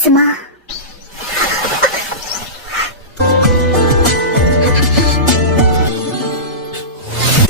怎么？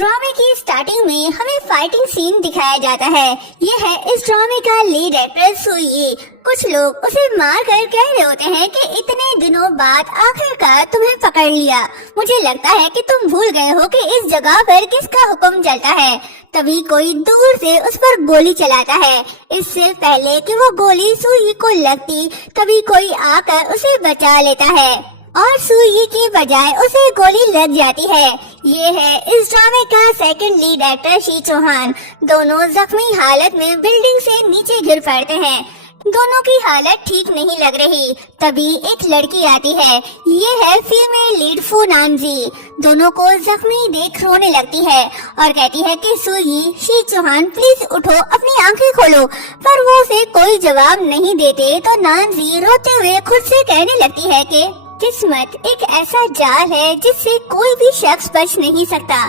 ड्रामे की स्टार्टिंग में हमें फाइटिंग सीन दिखाया जाता है। ये है इस ड्रामे का लीड एक्टर सुई। कुछ लोग उसे मार कर कह रहे होते हैं कि इतने दिनों बाद आखिरकार तुम्हें पकड़ लिया। मुझे लगता है कि तुम भूल गए हो कि इस जगह पर किसका हुक्म चलता है। तभी कोई दूर से उस पर गोली चलाता है। इससे पहले कि वो गोली सुई को लगती तभी कोई आकर उसे बचा लेता है और सुई की बजाय उसे गोली लग जाती है। ये है इस ड्रामे का सेकंड लीड एक्टर शी चौहान। दोनों जख्मी हालत में बिल्डिंग से नीचे गिर पड़ते हैं। दोनों की हालत ठीक नहीं लग रही। तभी एक लड़की आती है। ये है फीमेल लीड फू नानजी। दोनों को जख्मी देख रोने लगती है और कहती है कि सुई, शी चौहान प्लीज उठो, अपनी आंखें खोलो। पर वो उसे कोई जवाब नहीं देते तो नानजी रोते हुए खुद से कहने लगती है कि किस्मत एक ऐसा जाल है जिससे कोई भी शख्स बच नहीं सकता।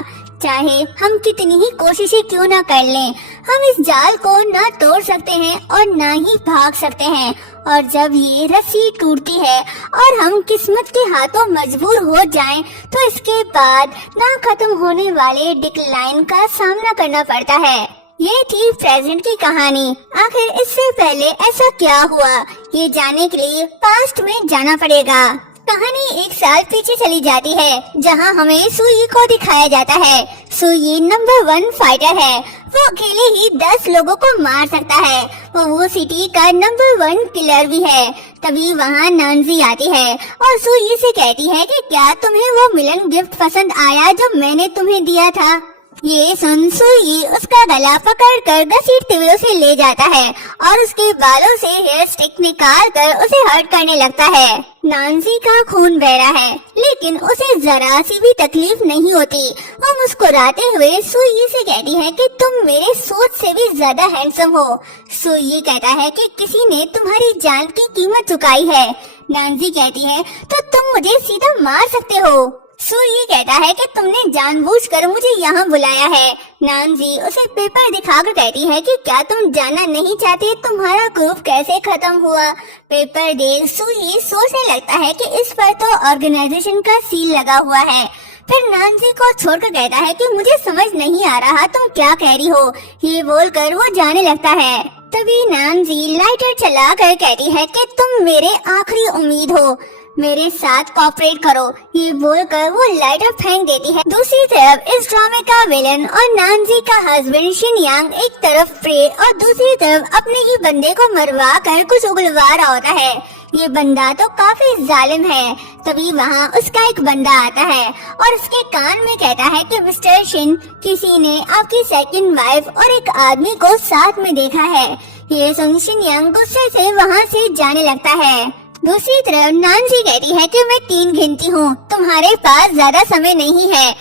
चाहे हम कितनी ही कोशिशें क्यों ना कर लें, हम इस जाल को ना तोड़ सकते हैं और ना ही भाग सकते हैं। और जब ये रस्सी टूटती है और हम किस्मत के हाथों मजबूर हो जाएं, तो इसके बाद ना खत्म होने वाले डिक्लाइन का सामना करना पड़ता है। ये थी प्रेजेंट की कहानी। आखिर इससे पहले ऐसा क्या हुआ, ये जानने के लिए पास्ट में जाना पड़ेगा। कहानी 1 साल पीछे चली जाती है, जहां हमें सुई को दिखाया जाता है। सुई नंबर 1 फाइटर है। वो अकेले ही 10 लोगों को मार सकता है। वो सिटी का नंबर 1 किलर भी है। तभी वहां नानजी आती है और सुई से कहती है कि क्या तुम्हें वो मिलन गिफ्ट पसंद आया जो मैंने तुम्हें दिया था। ये सुन सुई उसका गला पकड़कर घसीटते हुए उसे ले जाता है और उसके बालों से हेयर स्टिक निकाल कर उसे हर्ट करने लगता है। नानजी का खून बह रहा है, लेकिन उसे जरा सी भी तकलीफ नहीं होती। वो मुस्कुराते हुए सुई से कहती है कि तुम मेरे सोच से भी ज्यादा हैंडसम हो। सुई कहता है कि किसी ने तुम्हारी जान की कीमत चुकाई है। नानजी कहती है तो तुम मुझे सीधा मार सकते हो। सुई कहता है कि तुमने जानबूझकर मुझे यहाँ बुलाया है। नानजी उसे पेपर दिखाकर कहती है कि क्या तुम जानना नहीं चाहते तुम्हारा ग्रुप कैसे खत्म हुआ। पेपर देख सुई सोचने लगता है कि इस पर तो ऑर्गेनाइजेशन का सील लगा हुआ है। फिर नानजी को छोड़कर कहता है कि मुझे समझ नहीं आ रहा तुम क्या कह रही हो। ये बोलकर वो जाने लगता है। तभी नानजी लाइटर चलाकर कहती है कि तुम मेरे आखिरी उम्मीद हो, मेरे साथ कोऑपरेट करो। ये बोलकर वो लाइटर फेंक देती है। दूसरी तरफ इस ड्रामे का विलन और नानजी का हस्बैंड शिनयांग एक तरफ प्रे और दूसरी तरफ अपने ही बंदे को मरवा कर कुछ उगलवा रहा होता है। ये बंदा तो काफी जालिम है। तभी वहाँ उसका एक बंदा आता है और उसके कान में कहता है कि मिस्टर शिन, किसी ने आपकी सेकंड वाइफ और एक आदमी को साथ में देखा है। ये सुन शिनयांग गुस्से से वहाँ से जाने लगता है। दूसरी तरफ नानजी कहती है कि मैं 3 गिनती हूँ, तुम्हारे पास ज्यादा समय नहीं है।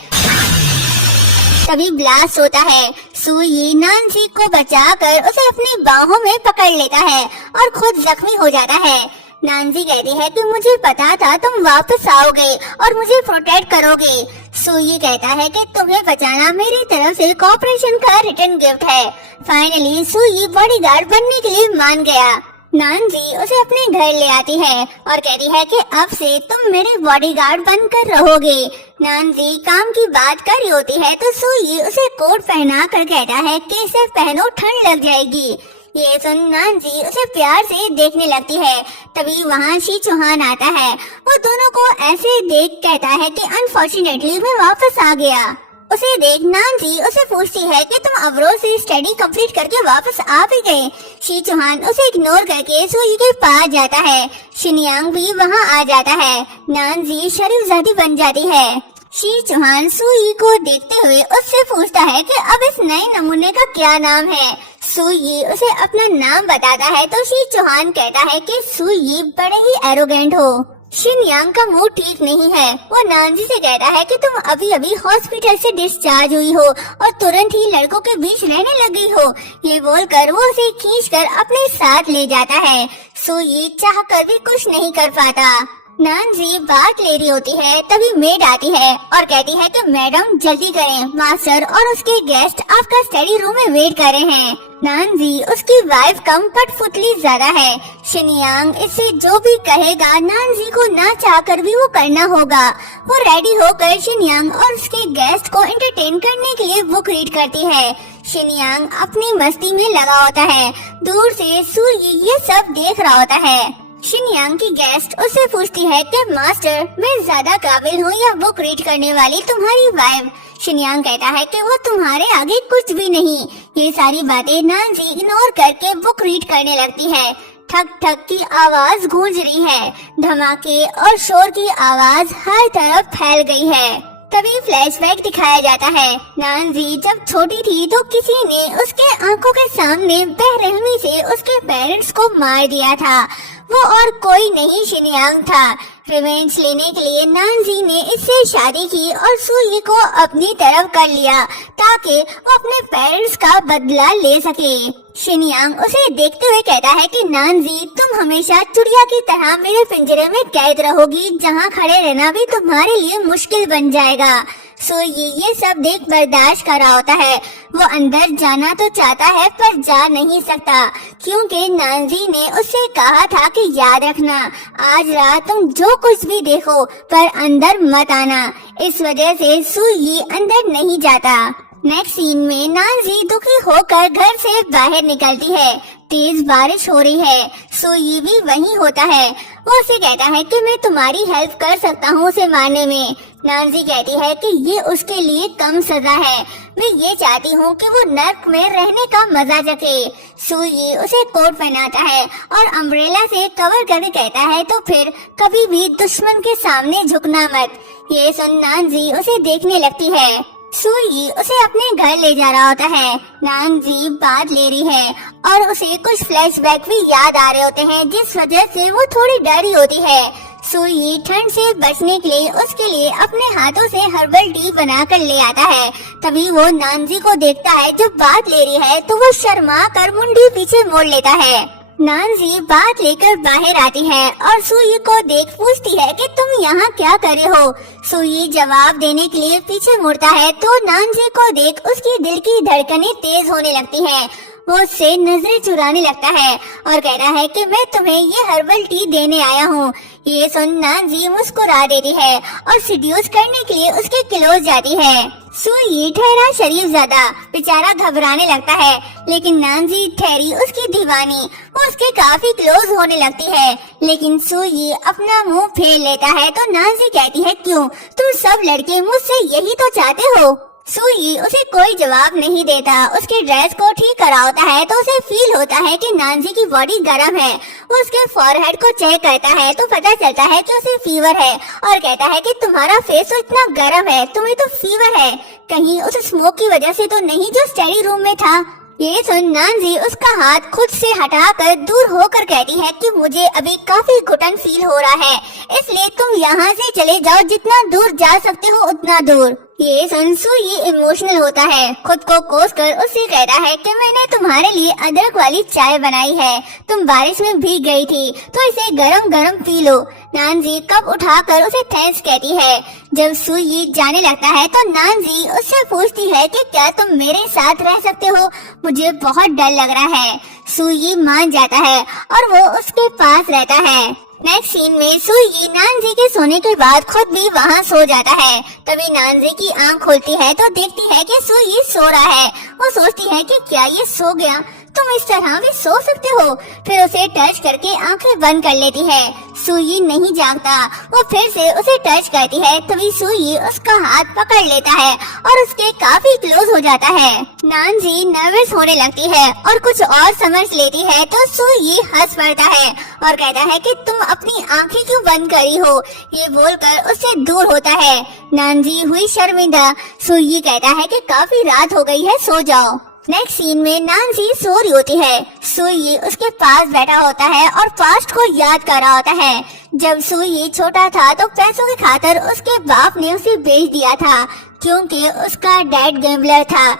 तभी ब्लास्ट होता है। सुई नानजी को बचाकर उसे अपनी बाहों में पकड़ लेता है और खुद जख्मी हो जाता है। नानजी कहती है कि मुझे पता था तुम वापस आओगे और मुझे प्रोटेक्ट करोगे। सुई कहता है कि तुम्हें बचाना मेरी तरफ से कोऑपरेशन का रिटर्न गिफ्ट है। फाइनली सुई बॉडीगार्ड बनने के लिए मान गया। नानजी उसे अपने घर ले आती है और कहती है कि अब से तुम मेरे बॉडीगार्ड बनकर रहोगे। नानजी काम की बात कर रही होती है तो सुई उसे कोट पहना कर कहता है कि इसे पहनो, ठंड लग जाएगी। ये सुन नानजी उसे प्यार से देखने लगती है। तभी वहाँ शी चौहान आता है। वो दोनों को ऐसे देख कहता है कि अनफॉर्चुनेटली मैं वापस आ गया। उसे देख नानजी उसे पूछती है कि तुम अवरोध से स्टडी कंप्लीट करके वापस आ भी गए। शी चौहान उसे इग्नोर करके सुई के पास जाता है। शिनयांग भी वहाँ आ जाता है। नानजी शरीफजादी बन जाती है। शी चौहान सुई को देखते हुए उससे पूछता है कि अब इस नए नमूने का क्या नाम है। सुई उसे अपना नाम बताता है तो शी चौहान कहता है कि सुई बड़े ही एरोगेंट हो। शिनयांग का मूड ठीक नहीं है। वो नानजी से कहता है कि तुम अभी अभी हॉस्पिटल से डिस्चार्ज हुई हो और तुरंत ही लड़कों के बीच रहने लग गई हो। ये बोलकर वो उसे खींचकर अपने साथ ले जाता है। सुई चाहकर भी कुछ नहीं कर पाता। नानजी बात ले रही होती है, तभी मेड आती है और कहती है कि मैडम जल्दी करें, मास्टर और उसके गेस्ट आपका स्टडी रूम में वेट कर रहे हैं। नानजी उसकी वाइफ कम बट फुतली ज्यादा है। शिनयांग इससे जो भी कहेगा नानजी को ना चाहकर भी वो करना होगा। वो रेडी होकर शिनयांग और उसके गेस्ट को एंटरटेन करने के लिए बुक रीड करती है। शिनयांग अपनी मस्ती में लगा होता है, दूर से सूर्य ये सब देख रहा होता है। शिनयांग की गेस्ट उससे पूछती है कि मास्टर मैं ज्यादा काबिल हूँ या बुक रीड करने वाली तुम्हारी वाइफ। शिनयांग कहता है कि वो तुम्हारे आगे कुछ भी नहीं। ये सारी बातें नानजी इग्नोर करके बुक रीड करने लगती है। ठक ठक की आवाज गूंज रही है, धमाके और शोर की आवाज हर तरफ फैल गई है। तभी फ्लैशबैक दिखाया जाता है। नानजी जब छोटी थी तो किसी ने उसके आंखों के सामने बेरहमी से उसके पेरेंट्स को मार दिया था। वो और कोई नहीं शिनयांग था। रिवेंज लेने के लिए नानजी ने इससे शादी की और सूर्य को अपनी तरफ कर लिया ताकि वो अपने पेरेंट्स का बदला ले सके। शिनयांग उसे देखते हुए कहता है कि नानजी तुम हमेशा चिड़िया की तरह मेरे पिंजरे में कैद रहोगी, जहाँ खड़े रहना भी तुम्हारे लिए मुश्किल बन जाएगा। सूर्य ये सब देख बर्दाश्त कर रहा होता है। वो अंदर जाना तो चाहता है पर जा नहीं सकता, क्योंकि नानजी ने उससे कहा था कि याद रखना आज रात तुम जो कुछ भी देखो पर अंदर मत आना। इस वजह से सूर्य अंदर नहीं जाता। नेक्स्ट सीन में नानजी दुखी होकर घर से बाहर निकलती है। तेज बारिश हो रही है। सूर्य भी वहीं होता है। वो उसे कहता है कि मैं तुम्हारी हेल्प कर सकता हूँ उसे मारने में। नानजी कहती है कि ये उसके लिए कम सजा है। मैं ये चाहती हूँ कि वो नर्क में रहने का मजा चखे। सूर्य उसे कोट पहनाता है और अम्ब्रेला से कवर करके कहता है तो फिर कभी भी दुश्मन के सामने झुकना मत। ये सुन नानजी उसे देखने लगती है। सूर्य उसे अपने घर ले जा रहा होता है। नानजी बात ले रही है और उसे कुछ फ्लैशबैक भी याद आ रहे होते हैं, जिस वजह से वो थोड़ी डरी होती है। सूर्य ठंड से बचने के लिए उसके लिए अपने हाथों से हर्बल टी बनाकर ले आता है। तभी वो नानजी को देखता है जब बात ले रही है तो वो शर्मा कर मुंडी पीछे मोड़ लेता है। नानजी बात लेकर बाहर आती है और सूर्य को देख पूछती है कि तुम यहाँ क्या कर रहे हो। सूर्य जवाब देने के लिए पीछे मुड़ता है तो नानजी को देख उसकी दिल की धड़कनें तेज होने लगती हैं। वो उससे नजरें चुराने लगता है और कहता है कि मैं तुम्हें ये हर्बल टी देने आया हूँ। ये सुन नानजी मुस्कुरा देती है और सीड्यूस करने के लिए उसके क्लोज जाती है। सूर्य ठहरा शरीफ ज्यादा बेचारा घबराने लगता है, लेकिन नानजी ठहरी उसकी दीवानी। वो उसके काफी क्लोज होने लगती है, लेकिन सूर्य अपना मुंह फेर लेता है तो नानजी कहती है क्यों, तुम सब लड़के मुझसे यही तो चाहते हो। सूर्य उसे कोई जवाब नहीं देता। उसके ड्रेस को ठीक करा होता है तो उसे फील होता है कि नानजी की बॉडी गर्म है। वो उसके फॉरहेड को चेक करता है तो पता चलता है कि उसे फीवर है और कहता है कि तुम्हारा फेस तो इतना गर्म है, तुम्हें तो फीवर है, कहीं उस स्मोक की वजह से तो नहीं जो स्टडी रूम में था। ये सुन नानजी उसका हाथ खुद से हटाकर दूर होकर कहती है कि मुझे अभी काफी घुटन फील हो रहा है, इसलिए तुम यहाँ से चले जाओ, जितना दूर जा सकते हो उतना दूर। ये सुन सूर्य इमोशनल होता है, खुद को कोस कर उससे कहता है कि मैंने तुम्हारे लिए अदरक वाली चाय बनाई है, तुम बारिश में भीग गई थी तो इसे गरम गरम पी लो। नानजी कप उठाकर उसे थैंक्स कहती है। जब सूर्य जाने लगता है तो नानजी उससे पूछती है कि क्या तुम मेरे साथ रह सकते हो, मुझे बहुत डर लग रहा है। सूर्य मान जाता है और वो उसके पास रहता है। नेक्स्ट सीन में सूर्य नानजी के सोने के बाद खुद भी वहाँ सो जाता है। तभी नानजी की आंख खुलती है तो देखती है कि सूर्य सो रहा है। वो सोचती है कि क्या ये सो गया, तुम इस तरह भी सो सकते हो। फिर उसे टच करके आंखें बंद कर लेती है। सूर्य नहीं जागता। वो फिर से उसे टच करती है, तभी सूर्य उसका हाथ पकड़ लेता है और उसके काफी क्लोज हो जाता है। नानजी नर्वस होने लगती है और कुछ और समझ लेती है तो सूर्य हंस पड़ता है और कहता है कि तुम अपनी आंखें क्यों बंद करी हो। ये बोलकर उससे दूर होता है। नानजी हुई शर्मिंदा। सूर्य कहता है कि काफी रात हो गई है, सो जाओ। नेक्स्ट सीन में नानजी सो रही होती है। सूर्य उसके पास बैठा होता है और पास्ट को याद कर रहा होता है। जब सूर्य छोटा था तो पैसों की खातिर उसके बाप ने उसे बेच दिया था, क्योंकि उसका डैड गैम्बलर था।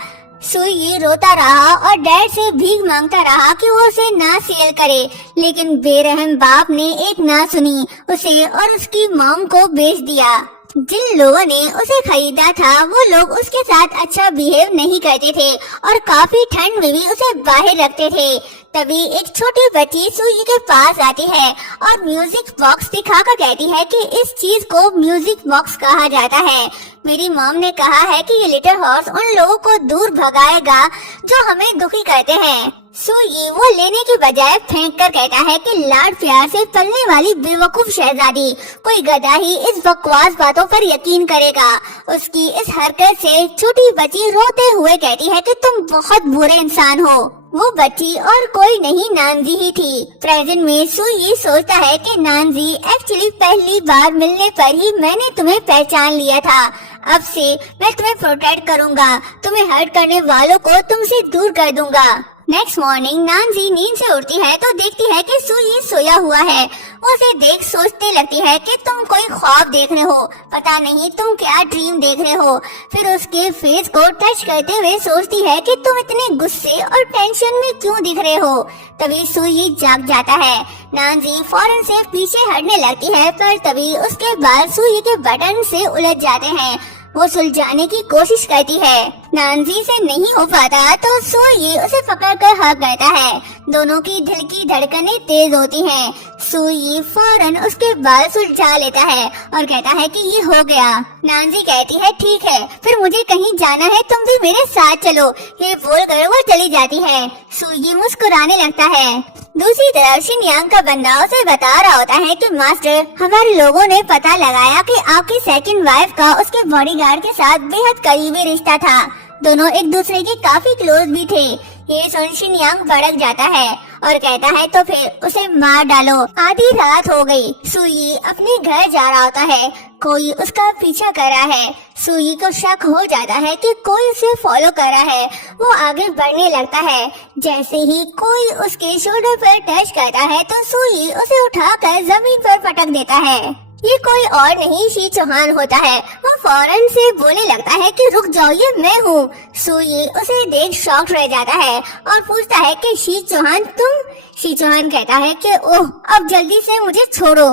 सुई रोता रहा और डैड से भीख मांगता रहा कि वो उसे ना सेल करे, लेकिन बेरहम बाप ने एक ना सुनी, उसे और उसकी मॉम को बेच दिया। जिन लोगों ने उसे खरीदा था वो लोग उसके साथ अच्छा बिहेव नहीं करते थे और काफी ठंड में भी उसे बाहर रखते थे। तभी एक छोटी बच्ची सुई के पास आती है और म्यूजिक बॉक्स दिखाकर कहती है कि इस चीज को म्यूजिक बॉक्स कहा जाता है। मेरी मॉम ने कहा है कि ये लिटिल हॉर्स उन लोगों को दूर भगाएगा जो हमें दुखी करते हैं। सुई वो लेने की बजाय फेंक कर कहता है कि लाड प्यार से पलने वाली बेवकूफ शहजादी, कोई गधा ही इस बकवास बातों पर यकीन करेगा। उसकी इस हरकत से छोटी बच्ची रोते हुए कहती है कि तुम बहुत बुरे इंसान हो। वो बच्ची और कोई नहीं नानजी ही थी। प्रेजेंट में सुई सोचता है कि नानजी, एक्चुअली पहली बार मिलने पर ही मैंने तुम्हें पहचान लिया था। अब से मैं तुम्हें प्रोटेक्ट करूंगा, तुम्हें हर्ट करने वालों को तुमसे दूर कर दूंगा। नेक्स्ट मॉर्निंग नानजी नींद से उठती है तो देखती है कि सुई सोया हुआ है। उसे देख सोचने लगती है कि तुम कोई ख्वाब देख रहे हो, पता नहीं तुम क्या ड्रीम देख रहे हो। फिर उसके फेस को टच करते हुए सोचती है कि तुम इतने गुस्से और टेंशन में क्यों दिख रहे हो। तभी सुई जाग जाता है। नानजी फौरन से पीछे हटने लगती है, पर तभी उसके बाल सुई के बटन से उलझ जाते हैं। वो सुलझाने की कोशिश करती है, नानजी से नहीं हो पाता तो सुई उसे पकड़कर हक करता है। दोनों की दिल की धड़कनें तेज होती हैं। सुई फौरन उसके बाल सुलझा लेता है और कहता है कि ये हो गया। नानजी कहती है ठीक है, फिर मुझे कहीं जाना है, तुम भी मेरे साथ चलो। ये बोलकर वो चली जाती है। सुई मुस्कुराने लगता है। दूसरी तरफ शिनयांग का बंदा उसे बता रहा होता है कि मास्टर, हमारे लोगों ने पता लगाया कि आपकी सेकंड वाइफ का उसके बॉडीगार्ड के साथ बेहद करीबी रिश्ता था। दोनों एक दूसरे के काफी क्लोज भी थे। ये सुन शिनयांग भड़क जाता है और कहता है तो फिर उसे मार डालो। आधी रात हो गई। सुई अपने घर जा रहा होता है। कोई उसका पीछा कर रहा है। सुई को शक हो जाता है कि कोई उसे फॉलो कर रहा है। वो आगे बढ़ने लगता है। जैसे ही कोई उसके शोल्डर पर टच करता है तो सुई उसे उठाकर जमीन पर पटक देता है। ये कोई और नहीं शी चौहान होता है। वो फौरन से बोलने लगता है कि रुक जाओ, ये मैं हूँ। सुई उसे देख शॉक रह जाता है और पूछता है कि शी चौहान तुम? शी चौहान कहता है कि ओह, अब जल्दी से मुझे छोड़ो।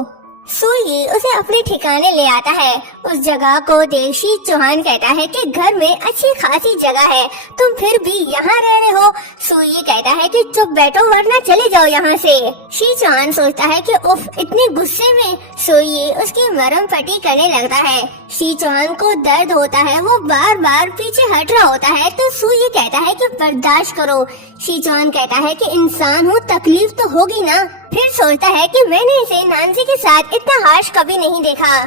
सुई उसे अपने ठिकाने ले आता है। उस जगह को देख शी चौहान कहता है कि घर में अच्छी खासी जगह है, तुम फिर भी यहाँ रह रहे हो। सुई कहता है कि चुप बैठो वरना चले जाओ यहाँ से। शी चौहान सोचता है कि उफ, इतने गुस्से में। सुई उसकी मरम पट्टी करने लगता है। शी चौहान को दर्द होता है। वो बार बार पीछे हट रहा होता है तो सुई कहता है कि बर्दाश्त करो। शी चौहान कहता है कि इंसान हूँ, तकलीफ तो होगी ना। फिर सोचता है कि मैंने इसे नानजी के साथ इतना हार्श कभी नहीं देखा।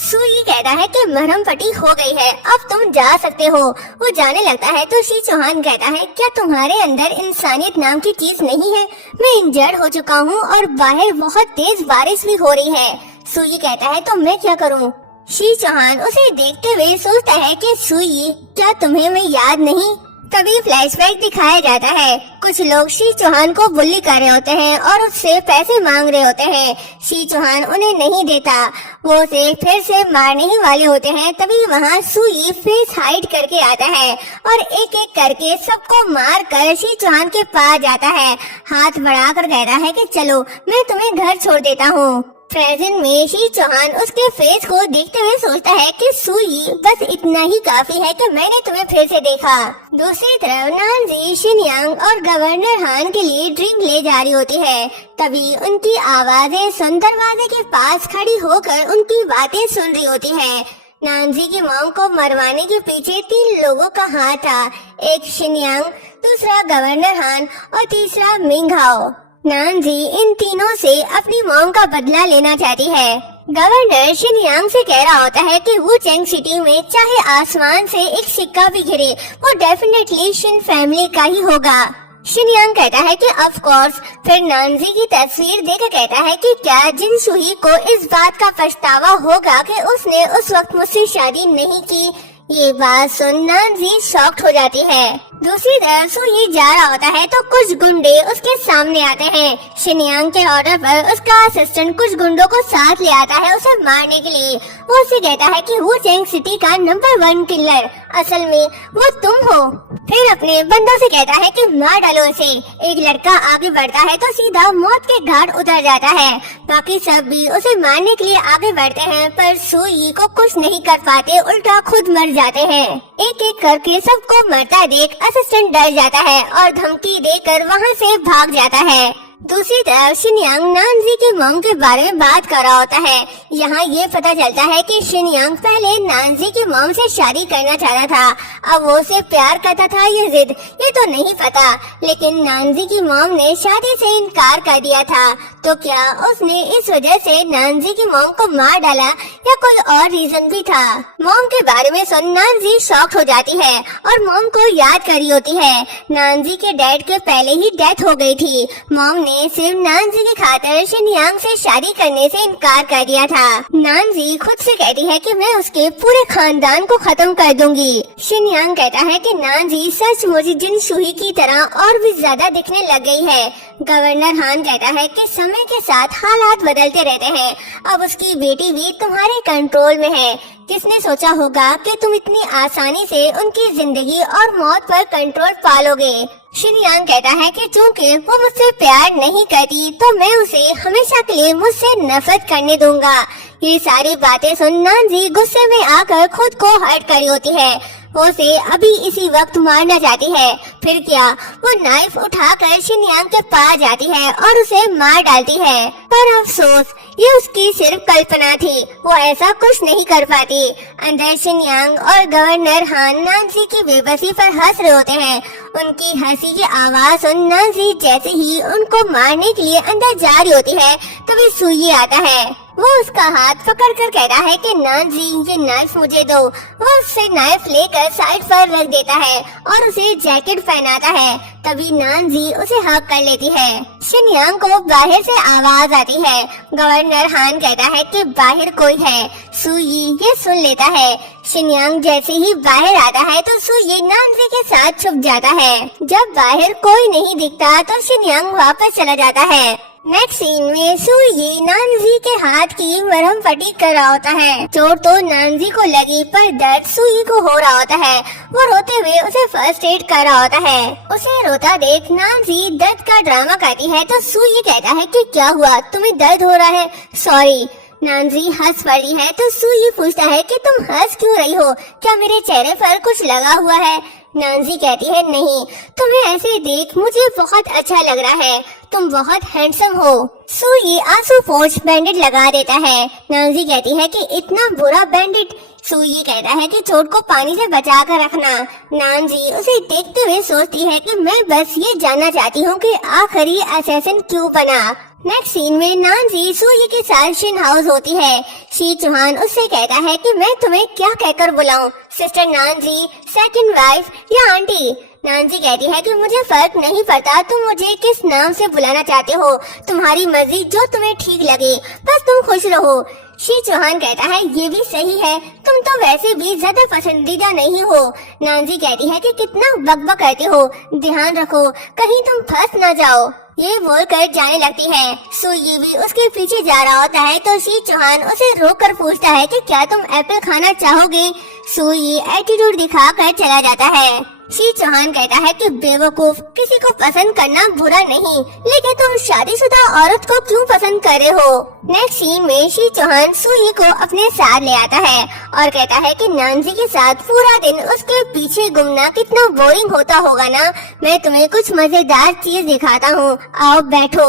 सुई कहता है कि मरहम पट्टी हो गई है, अब तुम जा सकते हो। वो जाने लगता है तो शी चौहान कहता है क्या तुम्हारे अंदर इंसानियत नाम की चीज नहीं है? मैं इंजर्ड हो चुका हूँ और बाहर बहुत तेज बारिश भी हो रही है। सुई कहता है तो मैं क्या करूँ? शी चौहान उसे देखते हुए सोचता है कि सुई, क्या तुम्हें मैं याद नहीं? तभी फ्लैशबैक दिखाया जाता है। कुछ लोग शी चौहान को बुली कर रहे होते हैं और उससे पैसे मांग रहे होते हैं। शी चौहान उन्हें नहीं देता। वो उसे फिर से मारने ही वाले होते हैं। तभी वहाँ सुई फेस हाइड करके आता है और एक एक करके सबको मार कर शी चौहान के पास जाता है। हाथ बढ़ाकर कहता है कि चलो मैं तुम्हें घर छोड़ देता हूँ। प्रेजेंट में शी चौहान उसके फेस को देखते हुए सोचता है कि सुई, बस इतना ही काफी है कि मैंने तुम्हें फिर से देखा। दूसरी तरफ नानजी शिनयांग और गवर्नर हान के लिए ड्रिंक ले जा रही होती है। तभी उनकी आवाजें सुन दरवाजे के पास खड़ी होकर उनकी बातें सुन रही होती है। नानजी की मॉम को मरवाने के पीछे 3 लोगों का हाथ था। एक शिनयांग, दूसरा गवर्नर हान और तीसरा मिंगहाओ। नानजी इन तीनों से अपनी मॉम का बदला लेना चाहती है। गवर्नर शिनयांग से कह रहा होता है कि वू चेंग सिटी में चाहे आसमान से एक सिक्का भी गिरे, वो डेफिनेटली शिन फैमिली का ही होगा। शिनयांग कहता है कि ऑफ कोर्स। फिर नानजी की तस्वीर देखकर कहता है कि क्या जिन शुही को इस बात का पछतावा होगा कि उसने उस वक्त मुझसे शादी नहीं की। ये बात सुन नानजी शॉक्ड हो जाती है। दूसरी तरफ सुई जा रहा होता है तो कुछ गुंडे उसके सामने आते हैं। शिनयांग के ऑर्डर पर उसका असिस्टेंट कुछ गुंडों को साथ ले आता है उसे मारने के लिए। वो उसे कहता है कि वू चेंग सिटी का नंबर 1 किलर असल में वो तुम हो। फिर अपने बंदों से कहता है कि मार डालो इसे। एक लड़का आगे बढ़ता है तो सीधा मौत के घाट उतर जाता है। बाकी सब भी उसे मारने के लिए आगे बढ़ते हैं, पर सुई को कुछ नहीं कर पाते, उल्टा खुद मर जाते हैं। एक एक करके सबको मरता देख असिस्टेंट डर जाता है और धमकी देकर वहाँ से भाग जाता है। दूसरी तरफ शिनयांग नानजी की मॉम के बारे में बात कर रहा होता है। यहाँ ये पता चलता है कि शिनयांग पहले नानजी की मॉम से शादी करना चाहता था। अब वो उसे प्यार करता था या जिद, ये तो नहीं पता, लेकिन नानजी की मॉम ने शादी से इनकार कर दिया था। तो क्या उसने इस वजह से नानजी की मॉम को मार डाला या कोई और रीजन भी था? मॉम के बारे में सुन नानजी शॉक्ड हो जाती है और मॉम को याद कर रही होती है। नानजी के डैड के पहले ही डेथ हो गई थी। मॉम ने सिर्फ नानजी की खातिर शिनयांग से शादी करने से इनकार कर दिया था। नानजी खुद से कहती है कि मैं उसके पूरे खानदान को खत्म कर दूंगी। शिनयांग कहता है कि नानजी सचमुच जिन शुही की तरह और भी ज्यादा दिखने लग गई है। गवर्नर हान कहता है कि समय के साथ हालात बदलते रहते हैं, अब उसकी बेटी भी तुम्हारे कंट्रोल में है। किसने सोचा होगा कि तुम इतनी आसानी से उनकी जिंदगी और मौत पर कंट्रोल पालोगे। शिनयांग कहता है कि चूंकि वो मुझसे प्यार नहीं करती तो मैं उसे हमेशा के लिए मुझसे नफरत करने दूंगा। ये सारी बातें सुन नानजी गुस्से में आकर खुद को हर्ट कर रही होती है। वो उसे अभी इसी वक्त मारना चाहती है। फिर क्या, वो नाइफ उठाकर शिनयांग के पास जाती है और उसे मार डालती है। पर अफसोस, ये उसकी सिर्फ कल्पना थी, वो ऐसा कुछ नहीं कर पाती। अंदर शिनयांग और गवर्नर हान नानजी की बेबसी पर हंस रहे होते हैं। उनकी हंसी की आवाज सुन नानजी जैसे ही उनको मारने के लिए अंदर जा रही होती है तभी सुई आता है। वो उसका हाथ पकड़ कर कहता है कि नानजी ये नाइफ मुझे दो। वो उससे नाइफ लेकर साइड पर रख देता है और उसे जैकेट पहनाता है। तभी नानजी उसे हक कर लेती है। शिनयांग को बाहर से आवाज आती है। गवर्नर हान कहता है कि बाहर कोई है। सुई ये सुन लेता है। शिनयांग जैसे ही बाहर आता है तो सुई नानजी के साथ छुप जाता है। जब बाहर कोई नहीं दिखता तो शिनयांग वापस चला जाता है। नेक्स्ट सीन में सुई नानजी के हाथ की मरहम पट्टी कर रहा होता है। चोट तो नानजी को लगी पर दर्द सुई को हो रहा होता है। वो रोते हुए उसे फर्स्ट एड कर रहा होता है। उसे रोता देख नानजी दर्द का ड्रामा करती है तो सुई कहता है कि क्या हुआ, तुम्हें दर्द हो रहा है? सॉरी। नानजी हंस पड़ी है तो सुई पूछता है कि तुम हंस क्यों रही हो, क्या मेरे चेहरे पर कुछ लगा हुआ है? नानजी कहती है नहीं, तुम्हें ऐसे देख मुझे बहुत अच्छा लग रहा है, तुम बहुत हैंडसम हो। सुई आंसू पोंछ बैंडेड लगा देता है। नानजी कहती है कि इतना बुरा बैंडेड? सुई कहता है कि चोट को पानी से बचा कर रखना। नानजी उसे देखते हुए सोचती है कि मैं बस ये जानना चाहती हूँ कि आखिर ये असैसिन क्यों बना। नेक्स्ट सीन में नानजी सुई के साथ शिन हाउस होती है। शी चौहान उससे कहता है कि मैं तुम्हें क्या कहकर बुलाऊं, सिस्टर नानजी, सेकंड वाइफ या आंटी? नानजी कहती है कि मुझे फर्क नहीं पड़ता तुम मुझे किस नाम से बुलाना चाहते हो, तुम्हारी मर्जी, जो तुम्हें ठीक लगे, बस तुम खुश रहो। शी चौहान कहता है ये भी सही है, तुम तो वैसे भी ज्यादा पसंदीदा नहीं हो। नानजी कहती है कि कितना बकबक करते हो, ध्यान रखो कहीं तुम फंस ना जाओ। ये बोलकर जाने लगती है। सुई भी उसके पीछे जा रहा होता है तो शी चौहान उसे रोककर पूछता है कि क्या तुम एप्पल खाना चाहोगे? सुई एटीट्यूड दिखाकर चला जाता है। शी चौहान कहता है कि बेवकूफ, किसी को पसंद करना बुरा नहीं, लेकिन तुम शादीशुदा औरत को क्यों पसंद कर रहे हो? नेक्स्ट सीन में शी चौहान सुई को अपने साथ ले आता है और कहता है कि नानजी के साथ पूरा दिन उसके पीछे घूमना कितना बोरिंग होता होगा ना, मैं तुम्हें कुछ मजेदार चीज दिखाता हूँ, आओ बैठो।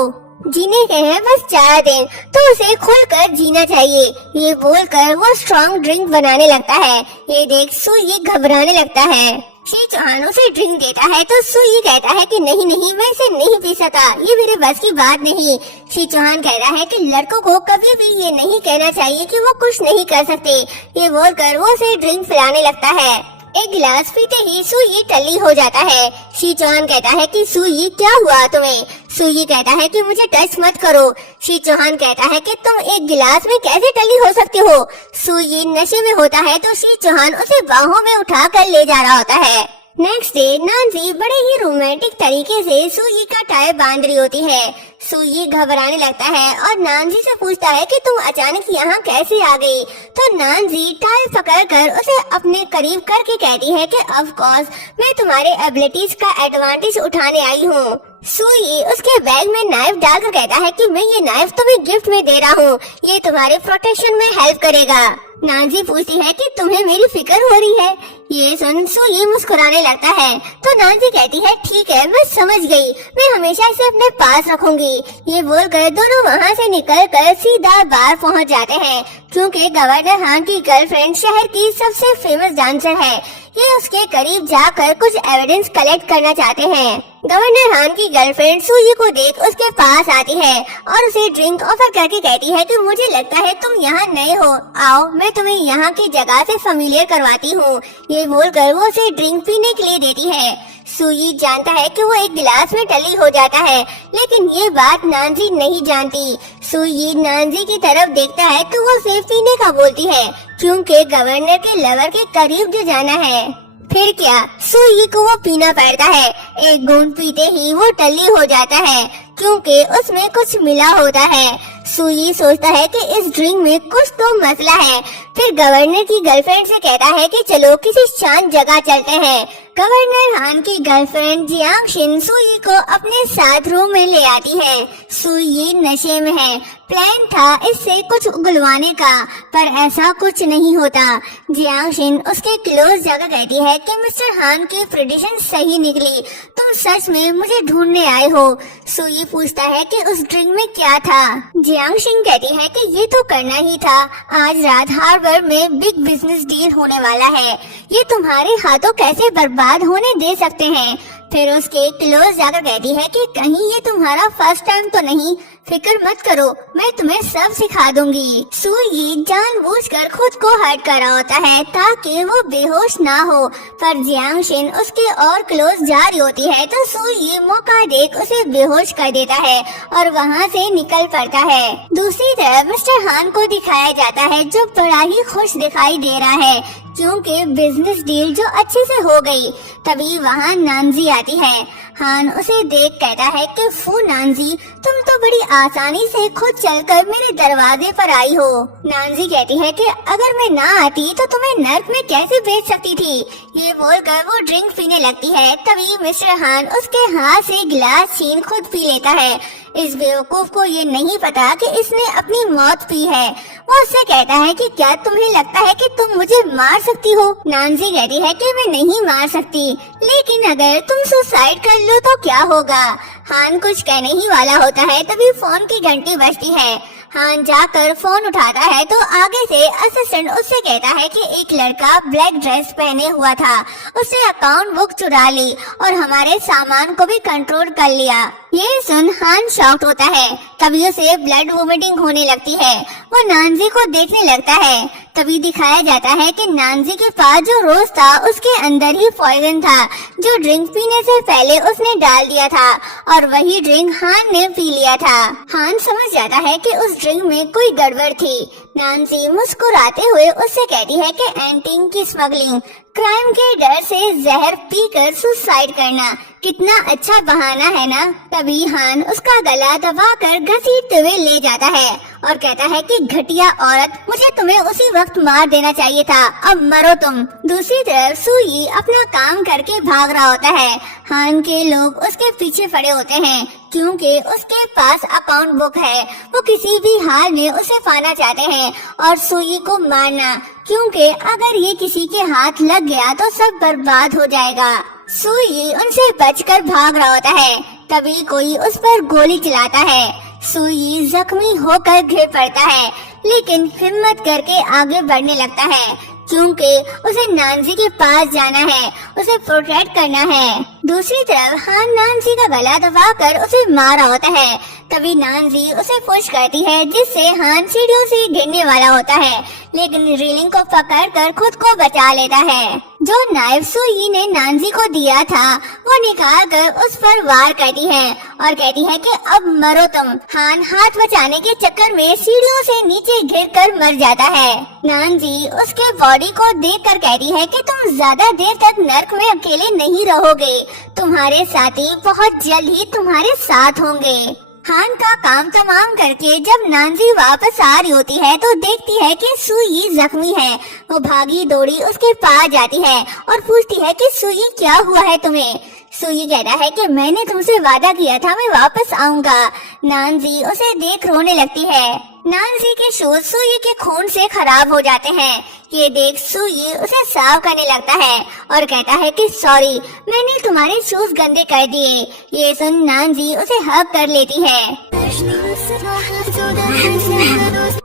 जीने के हैं बस 4 दिन, तो उसे खुलकर जीना चाहिए। ये बोलकर वो स्ट्रॉन्ग ड्रिंक बनाने लगता है। ये देख सुई घबराने लगता है। शी चौहान उसे ड्रिंक देता है तो सुई कहता है कि नहीं नहीं, मैं इसे नहीं पी सकता, ये मेरे बस की बात नहीं। शी चौहान कहता है कि लड़कों को कभी भी ये नहीं कहना चाहिए कि वो कुछ नहीं कर सकते। ये बोलकर वो उसे ड्रिंक पिलाने लगता है। एक गिलास पीते ही सुई टल्ली हो जाता है। शी चौहान कहता है कि सुई क्या हुआ तुम्हें? सुई कहता है कि मुझे टच मत करो। शी चौहान कहता है कि तुम एक गिलास में कैसे टल्ली हो सकते हो? सुई नशे में होता है तो शी चौहान उसे बाहों में उठा कर ले जा रहा होता है। नेक्स्ट डे नानजी बड़े ही रोमांटिक तरीके से सुई का टाई बांध रही होती है। सुई घबराने लगता है और नानजी से पूछता है कि तुम अचानक यहाँ कैसे आ गई। तो नानजी टाई पकड़कर उसे अपने करीब करके कहती है कि ऑफ कोर्स मैं तुम्हारे एबिलिटीज का एडवांटेज उठाने आई हूँ। सुई उसके बैग में नाइफ डालकर कहता है कि मैं ये नाइफ तुम्हें गिफ्ट में दे रहा हूँ, ये तुम्हारे प्रोटेक्शन में हेल्प करेगा। नानजी पूछती है कि तुम्हें मेरी फिक्र हो रही है। ये सुन सुई मुस्कुराने लगता है तो नानजी कहती है ठीक है मैं समझ गई, मैं हमेशा इसे अपने पास रखूंगी। ये बोलकर दोनों वहाँ से निकलकर सीधा बार पहुँच जाते हैं क्योंकि गवर्नर हान की गर्लफ्रेंड शहर की सबसे फेमस डांसर है। ये उसके करीब जाकर कुछ एविडेंस कलेक्ट करना चाहते हैं। गवर्नर हान की गर्लफ्रेंड सुई को देख उसके पास आती है और उसे ड्रिंक ऑफर करके कहती है कि मुझे लगता है तुम यहाँ नए हो, आओ मैं तुम्हें यहाँ की जगह से फेमिलियर करवाती हूँ। ये बोलकर वो उसे ड्रिंक पीने के लिए देती है। सुई जानता है कि वो एक गिलास में टली हो जाता है, लेकिन ये बात नानजी नहीं जानती। सुई नानजी की तरफ देखता है तो वो उसे पीने का बोलती है क्योंकि गवर्नर के लवर के करीब जो जाना है। फिर क्या, सुई को वो पीना पड़ता है। एक घूंट पीते ही वो टल्ली हो जाता है क्योंकि उसमें कुछ मिला होता है। सुई सोचता है कि इस ड्रिंक में कुछ तो मसला है। फिर गवर्नर की गर्लफ्रेंड से कहता है कि चलो किसी शांत जगह चलते हैं। गवर्नर हान की गर्लफ्रेंड जियांग शिन सुई को अपने साथ रूम में ले आती है। सुई नशे में है। प्लान था इससे कुछ उगलवाने का, पर ऐसा कुछ नहीं होता। जियांग शिन उसके क्लोज जाकर कहती है कि मिस्टर हान की प्रेडिक्शन सही निकली, तुम सच में मुझे ढूंढने आए हो। सुई पूछता है कि उस ड्रिंक में क्या था। जियांग शिन कहती है कि ये तो करना ही था, आज रात हार्बर में बिग बिजनेस डील होने वाला है, ये तुम्हारे हाथों कैसे बर्बाद होने दे सकते हैं। फिर उसके क्लोज जाकर कहती है कि कहीं ये तुम्हारा फर्स्ट टाइम तो नहीं, फिक्र मत करो मैं तुम्हें सब सिखा दूंगी। सुई जानबूझकर खुद को हर्ट कर रहा होता है ताकि वो बेहोश ना हो, पर जियांग शिन उसके और क्लोज जा रही होती है तो सुई मौका देख उसे बेहोश कर देता है और वहाँ से निकल पड़ता है। दूसरी तरफ मिस्टर हान को दिखाया जाता है जो बड़ा ही खुश दिखाई दे रहा है क्योंकि बिजनेस डील जो अच्छे से हो गई। तभी वहाँ नानजी आती है। हान उसे देख कहता है कि फू नानजी, तुम तो बड़ी आसानी से खुद चलकर मेरे दरवाजे पर आई हो। नानजी कहती है कि अगर मैं ना आती तो तुम्हें नर्क में कैसे भेज सकती थी। ये बोलकर वो ड्रिंक पीने लगती है। तभी मिस्टर हान उसके हाथ से गिलास छीन खुद पी लेता है। इस बेवकूफ को ये नहीं पता कि इसने अपनी मौत पी है। वो उससे कहता है कि क्या तुम्हें लगता है कि तुम मुझे मार सकती हो। नानजी कहती है कि मैं नहीं मार सकती, लेकिन अगर तुम सुसाइड कर लो तो क्या होगा। हान कुछ कहने ही वाला होता है तभी फोन की घंटी बजती है। हान जाकर फोन उठाता है तो आगे से असिस्टेंट उससे कहता है कि एक लड़का ब्लैक ड्रेस पहने हुआ था, उसने अकाउंट बुक चुरा ली और हमारे सामान को भी कंट्रोल कर लिया। ये सुन हान शॉक्ड होता है। तभी उसे ब्लड वोमिटिंग होने लगती है। वो नानजी को देखने लगता है। तभी दिखाया जाता है कि नानजी के पास जो रोज था उसके अंदर ही पॉइजन था जो ड्रिंक पीने से पहले उसने डाल दिया था और वही ड्रिंक हान ने पी लिया था। हान समझ जाता है कि उस ड्रिंक में कोई गड़बड़ थी। नानजी मुस्कुराते हुए उससे कहती है कि एंटिंग की स्मगलिंग, क्राइम के डर से जहर पीकर सुसाइड करना कितना अच्छा बहाना है ना। तभी हान उसका गला दबाकर घसीटते हुए ले जाता है और कहता है कि घटिया औरत, मुझे तुम्हें उसी वक्त मार देना चाहिए था, अब मरो तुम। दूसरी तरफ सुई अपना काम करके भाग रहा होता है। हान के लोग उसके पीछे पड़े होते हैं क्योंकि उसके पास अकाउंट बुक है। वो किसी भी हाल में उसे पाना चाहते हैं और सुई को मारना, क्योंकि अगर ये किसी के हाथ लग गया तो सब बर्बाद हो जाएगा। सुई उनसे बचकर भाग रहा होता है। तभी कोई उस पर गोली चलाता है। सुई जख्मी होकर गिर पड़ता है, लेकिन हिम्मत करके आगे बढ़ने लगता है क्योंकि उसे नानजी के पास जाना है, उसे प्रोटेक्ट करना है। दूसरी तरफ हान नानजी का गला दबाकर उसे मार रहा होता है। तभी नानजी उसे पुश करती है जिससे हान सीढ़ियों से गिरने वाला होता है, लेकिन रीलिंग को पकड़कर खुद को बचा लेता है। जो नाइफ सुई ने नानजी को दिया था वो निकाल कर उस पर वार करती है और कहती है कि अब मरो तुम। हान हाथ बचाने के चक्कर में सीढ़ियों से नीचे गिरकर मर जाता है। नानजी उसके बॉडी को देखकर कहती है कि तुम ज्यादा देर तक नर्क में अकेले नहीं रहोगे, तुम्हारे साथी बहुत जल्द ही तुम्हारे साथ होंगे। हान का काम तमाम करके जब नानजी वापस आ रही होती है तो देखती है कि सुई जख्मी है। वो भागी दौड़ी उसके पास जाती है और पूछती है कि सुई क्या हुआ है तुम्हें। सुई कहता है कि मैंने तुमसे वादा किया था मैं वापस आऊंगा। नानजी उसे देख रोने लगती है। नानजी के शूज सुई के खून से खराब हो जाते हैं। ये देख सुई उसे साफ करने लगता है और कहता है कि सॉरी मैंने तुम्हारे शूज गंदे कर दिए। ये सुन नानजी उसे हग कर लेती है।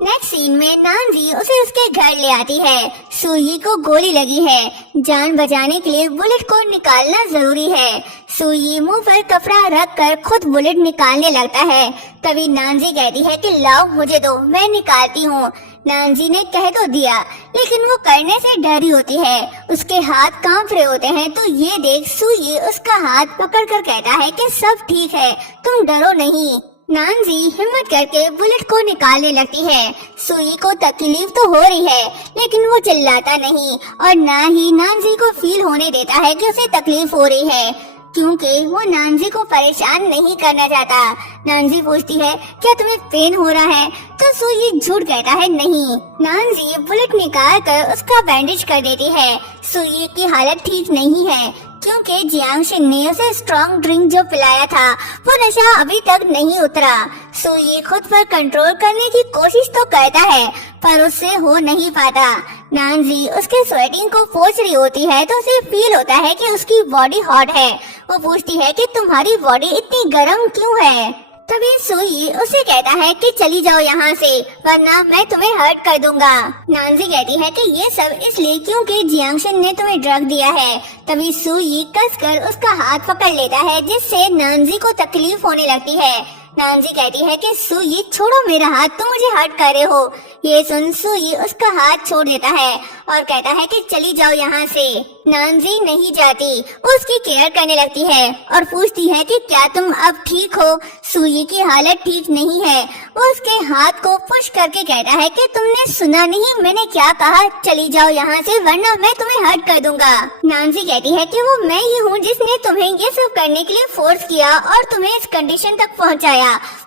नेक्स्ट सीन में नानजी उसे उसके घर ले आती है। सुई को गोली लगी है, जान बचाने के लिए बुलेट को निकालना जरूरी है। सुई मुंह पर कपड़ा रख कर खुद बुलेट निकालने लगता है। तभी नानजी कहती है कि लाओ मुझे दो मैं निकालती हूँ। नानजी ने कह तो दिया लेकिन वो करने से डरी होती है, उसके हाथ कांप रहे होते हैं। तो ये देख सुई उसका हाथ पकड़कर कहता है कि सब ठीक है तुम डरो नहीं। नानजी हिम्मत करके बुलेट को निकालने लगती है। सुई को तकलीफ तो हो रही है लेकिन वो चिल्लाता नहीं और ना ही नानजी को फील होने देता है कि उसे तकलीफ हो रही है, क्योंकि वो नानजी को परेशान नहीं करना चाहता। नानजी पूछती है क्या तुम्हें पेन हो रहा है, तो सुई झूठ कहता है नहीं। नानजी बुलेट निकाल कर उसका बैंडेज कर देती है। सुई की हालत ठीक नहीं है क्योंकि जियांगशिन ने उसे स्ट्रॉन्ग ड्रिंक जो पिलाया था वो नशा अभी तक नहीं उतरा। सुई खुद पर कंट्रोल करने की कोशिश तो करता है पर उससे हो नहीं पाता। नानजी उसके स्वेटिंग को पोंछ रही होती है तो उसे फील होता है कि उसकी बॉडी हॉट है। वो पूछती है कि तुम्हारी बॉडी इतनी गर्म क्यों है। तभी सुई उसे कहता है कि चली जाओ यहाँ से वरना मैं तुम्हें हर्ट कर दूंगा। नानजी कहती है कि ये सब इसलिए क्योंकि जियांगशिन ने तुम्हें ड्रग दिया है। तभी सुई कसकर उसका हाथ पकड़ लेता है जिससे नानजी को तकलीफ होने लगती है। नानजी कहती है कि सुई छोड़ो मेरा हाथ, तुम मुझे हर्ट कर रहे हो। ये सुन सुई उसका हाथ छोड़ देता है और कहता है कि चली जाओ यहाँ से। नानजी नहीं जाती, वो उसकी केयर करने लगती है और पूछती है कि क्या तुम अब ठीक हो। सुई की हालत ठीक नहीं है। वो उसके हाथ को पुश करके कहता है कि तुमने सुना नहीं मैंने क्या कहा, चली जाओ यहाँ से वरना मैं तुम्हें हर्ट कर दूंगा। नानजी कहती है कि वो मैं ही हूँ जिसने तुम्हें ये सब करने के लिए फोर्स किया और तुम्हें इस कंडीशन तक पहुँचाया,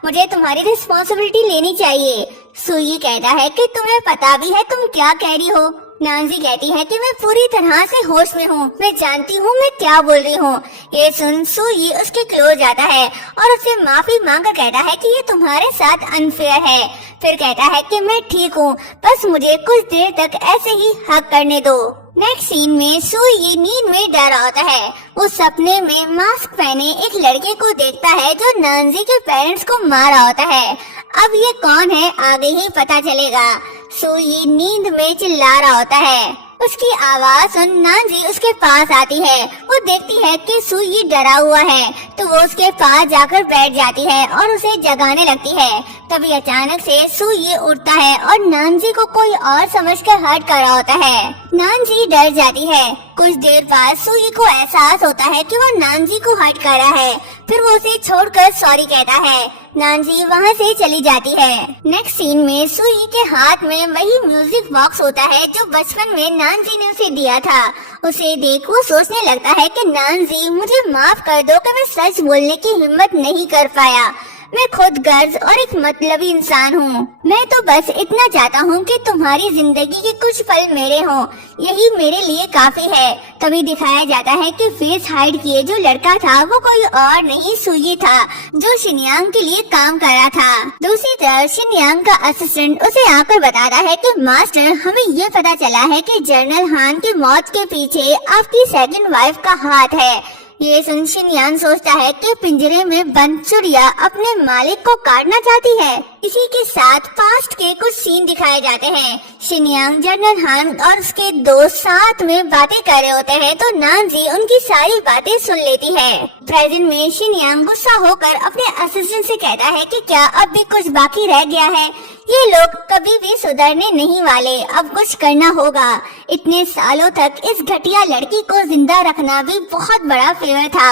मुझे तुम्हारी रिस्पॉन्सिबिलिटी लेनी चाहिए। सुई कहता है कि तुम्हें पता भी है तुम क्या कह रही हो। नानजी कहती है कि मैं पूरी तरह से होश में हूँ, मैं जानती हूँ मैं क्या बोल रही हूँ। ये सुन सुई उसके क्लोज आता है और उससे माफी मांग कर कहता है कि ये तुम्हारे साथ अनफेयर है। फिर कहता है कि मैं ठीक हूँ, बस मुझे कुछ देर तक ऐसे ही हक करने दो। नेक्स्ट सीन में सुई नींद में डरा होता है। वो सपने में मास्क पहने एक लड़के को देखता है जो नानजी के पेरेंट्स को मारा होता है। अब ये कौन है आगे ही पता चलेगा। सुई नींद में चिल्ला रहा होता है। उसकी आवाज सुन नानजी उसके पास आती है। वो देखती है कि सुई डरा हुआ है तो वो उसके पास जाकर बैठ जाती है और उसे जगाने लगती है। तभी अचानक से सुई उठता है और नानजी को कोई और समझकर हर्ट कर रहा होता है। नानजी डर जाती है। कुछ देर बाद सुई को एहसास होता है कि वो नानजी को हर्ट कर रहा है। फिर वो उसे छोड़कर सॉरी कहता है। नानजी वहाँ से चली जाती है। नेक्स्ट सीन में सुई के हाथ में वही म्यूजिक बॉक्स होता है जो बचपन में नानजी ने उसे दिया था। उसे देख वो सोचने लगता है कि नानजी मुझे माफ कर दो कि मैं सच बोलने की हिम्मत नहीं कर पाया। मैं खुद गर्ज और एक मतलबी इंसान हूँ। मैं तो बस इतना चाहता हूँ कि तुम्हारी जिंदगी के कुछ पल मेरे हों, यही मेरे लिए काफी है। तभी दिखाया जाता है कि फेस हाइड किए जो लड़का था वो कोई और नहीं सुई था जो शिनयांग के लिए काम कर रहा था। दूसरी तरफ शिनयांग का असिस्टेंट उसे आकर बताता है कि मास्टर हमें ये पता चला है कि जनरल हान की मौत के पीछे आपकी सेकंड वाइफ का हाथ है। ये सुन शिनयांग सोचता है कि पिंजरे में बंद चिड़िया अपने मालिक को काटना चाहती है। इसी के साथ पास्ट के कुछ सीन दिखाए जाते हैं। शिनयांग, जनरल हान और उसके दोस्त साथ में बातें कर रहे होते हैं तो नानजी उनकी सारी बातें सुन लेती है। प्रेजेंट में शिनयांग गुस्सा होकर अपने असिस्टेंट से कहता है कि क्या अब भी कुछ बाकी रह गया है। ये लोग कभी भी सुधरने नहीं वाले, अब कुछ करना होगा। इतने सालों तक इस घटिया लड़की को जिंदा रखना भी बहुत बड़ा फेवर था।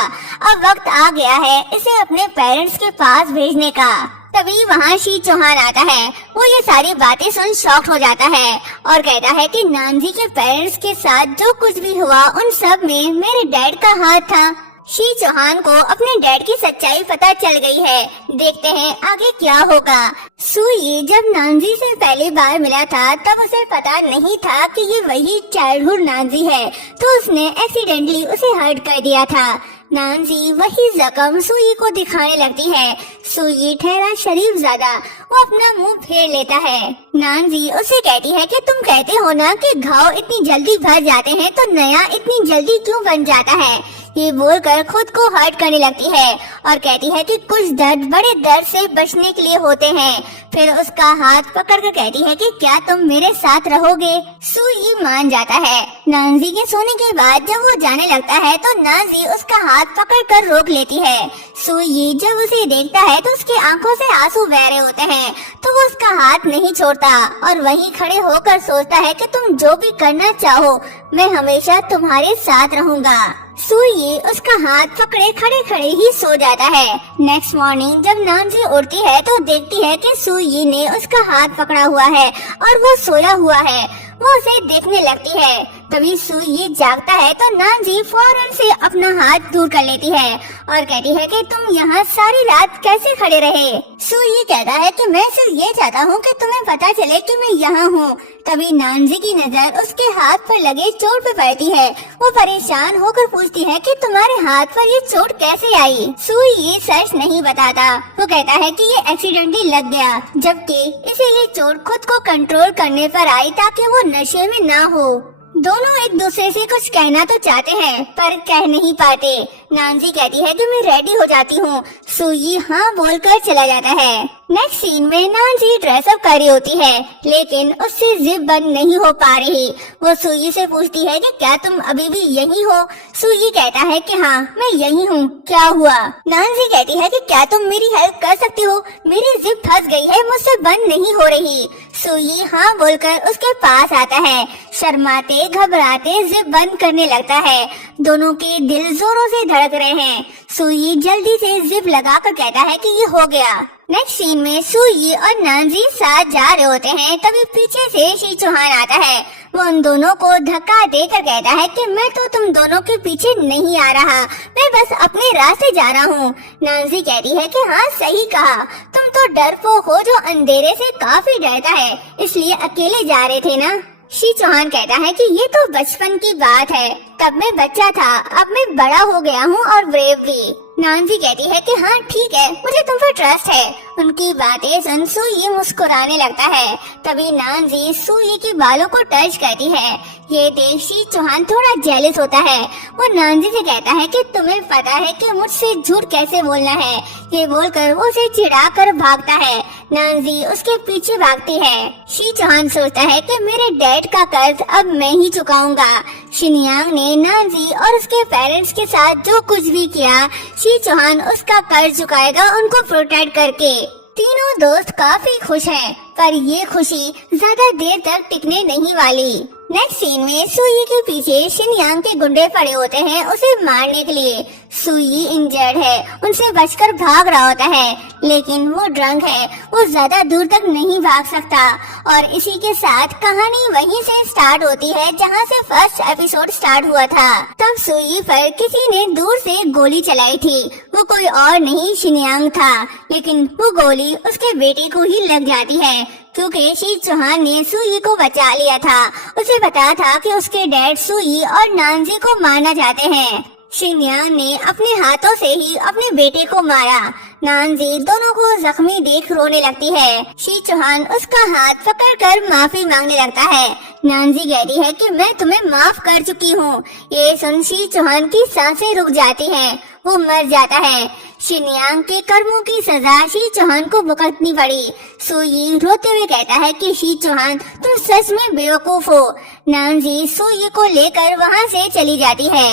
अब वक्त आ गया है इसे अपने पेरेंट्स के पास भेजने का। तभी वहाँ शी चौहान आता है। वो ये सारी बातें सुन शॉक्ड हो जाता है और कहता है कि नानजी के पेरेंट्स के साथ जो कुछ भी हुआ उन सब में मेरे डैड का हाथ था। शी चौहान को अपने डैड की सच्चाई पता चल गई है। देखते हैं आगे क्या होगा। सुई जब नानजी से पहली बार मिला था तब उसे पता नहीं था कि ये वही चाइल्डहुड नानजी है, तो उसने एक्सीडेंटली उसे हर्ट कर दिया था। नानजी वही जख्म सुई को दिखाने लगती है। सुई ठहरा शरीफ ज्यादा, वो अपना मुंह फेर लेता है। नानजी उसे कहती है कि तुम कहते हो ना कि घाव इतनी जल्दी भर जाते हैं, तो नया इतनी जल्दी क्यों बन जाता है। ये बोलकर खुद को हर्ट करने लगती है और कहती है कि कुछ दर्द बड़े दर्द से बचने के लिए होते हैं। फिर उसका हाथ पकड़कर कहती है कि क्या तुम मेरे साथ रहोगे। सुई मान जाता है। नानजी के सोने के बाद जब वो जाने लगता है तो नानजी उसका हाथ पकड़कर रोक लेती है। सुई जब उसे देखता है तो उसकी आंखों से आंसू बह रहे होते हैं, तो वो उसका हाथ नहीं छोड़ता और वहीं खड़े होकर सोचता है कि तुम जो भी करना चाहो मैं हमेशा तुम्हारे साथ रहूंगा। सुई उसका हाथ पकड़े खड़े खड़े ही सो जाता है। नेक्स्ट मॉर्निंग जब नानजी उठती है तो देखती है कि सुई ने उसका हाथ पकड़ा हुआ है और वो सोया हुआ है। वो उसे देखने लगती है। तभी सुई जागता है तो नानजी फौरन से अपना हाथ दूर कर लेती है और कहती है कि तुम यहाँ सारी रात कैसे खड़े रहे। सुई कहता है कि मैं सिर्फ ये चाहता हूँ कि तुम्हें पता चले कि मैं यहाँ हूँ। तभी नानजी की नजर उसके हाथ पर लगे चोट पे पड़ती है। वो परेशान होकर पूछती है कि तुम्हारे हाथ पर ये चोट कैसे आई। सुई ये सच नहीं बताता। वो कहता है कि ये एक्सीडेंटली लग गया, जबकि इसे ये चोट खुद को कंट्रोल करने पर आई ताकि वो नशे में ना हो। दोनों एक दूसरे से कुछ कहना तो चाहते हैं पर कह नहीं पाते। नानजी कहती है कि मैं रेडी हो जाती हूँ। सुई हाँ बोलकर चला जाता है। नेक्स्ट सीन में नानजी ड्रेसअप कर रही होती है, लेकिन उससे जिप बंद नहीं हो पा रही। वो सुई से पूछती है कि क्या तुम अभी भी यही हो। सुई कहता है कि हाँ मैं यही हूँ, क्या हुआ। नानजी कहती है कि क्या तुम मेरी हेल्प कर सकती हो, मेरी जिप फंस गई है, मुझसे बंद नहीं हो रही। सुई हाँ बोलकर उसके पास आता है। शर्माते घबराते जिप बंद करने लगता है। दोनों के दिल जोरों से धड़क रहे हैं। सुई जल्दी से जिप लगाकर कहता है कि ये हो गया। नेक्स्ट सीन में सुई और नानजी साथ जा रहे होते हैं। तभी पीछे से शी चौहान आता है। वो उन दोनों को धक्का देकर कहता है कि मैं तो तुम दोनों के पीछे नहीं आ रहा, मैं बस अपने रास्ते जा रहा हूँ। नानजी कहती है कि हाँ सही कहा, तुम तो डरपोक हो जो अंधेरे से काफी डरता है, इसलिए अकेले जा रहे थे ना। शी चौहान कहता है कि ये तो बचपन की बात है, तब मैं बच्चा था, अब मैं बड़ा हो गया हूँ और ब्रेव भी। नानजी कहती है कि हाँ ठीक है, मुझे तुम पर ट्रस्ट है। उनकी बातें सुन सुई मुस्कुराने लगता है। तभी नानजी सुई के बालों को टच करती है। ये देख शी चौहान थोड़ा जेलस होता है। वो नानजी से कहता है कि तुम्हें पता है कि मुझसे झूठ कैसे बोलना है। ये बोलकर वो उसे चिढ़ा कर भागता है। नानजी उसके पीछे भागती है। शी चौहान सोचता है कि मेरे डैड का कर्ज अब मैं ही चुकाऊंगा। शिनयांग ने नानजी और उसके पेरेंट्स के साथ जो कुछ भी किया, शी चौहान उसका कर्ज चुकाएगा उनको प्रोटेक्ट करके। तीनों दोस्त काफी खुश हैं, पर ये खुशी ज्यादा देर तक टिकने नहीं वाली। नेक्स्ट सीन में सुई के पीछे शिनयांग के गुंडे पड़े होते हैं उसे मारने के लिए। सुई इंजर्ड है, उनसे बचकर भाग रहा होता है, लेकिन वो ड्रंक है, वो ज्यादा दूर तक नहीं भाग सकता। और इसी के साथ कहानी वहीं से स्टार्ट होती है जहां से फर्स्ट एपिसोड स्टार्ट हुआ था। तब सुई पर किसी ने दूर से गोली चलाई थी। वो कोई और नहीं शिनयांग था, लेकिन वो गोली उसके बेटे को ही लग जाती है, क्योंकि शी चौहान ने सुई को बचा लिया था। उसे पता था कि उसके डैड सुई और नानजी को मारना चाहते हैं। शिनयांग ने अपने हाथों से ही अपने बेटे को मारा। नानजी दोनों को जख्मी देख रोने लगती है। शी चौहान उसका हाथ पकड़कर माफी मांगने लगता है। नानजी कहती है कि मैं तुम्हें माफ कर चुकी हूँ। ये सुन शी चौहान की सांसें रुक जाती हैं, वो मर जाता है। शिनयांग के कर्मों की सजा शी चौहान को भुगतनी पड़ी। सुई रोते हुए कहता है कि शी चौहान तुम सच में बेवकूफ हो। नानजी सुई को लेकर वहाँ से चली जाती है।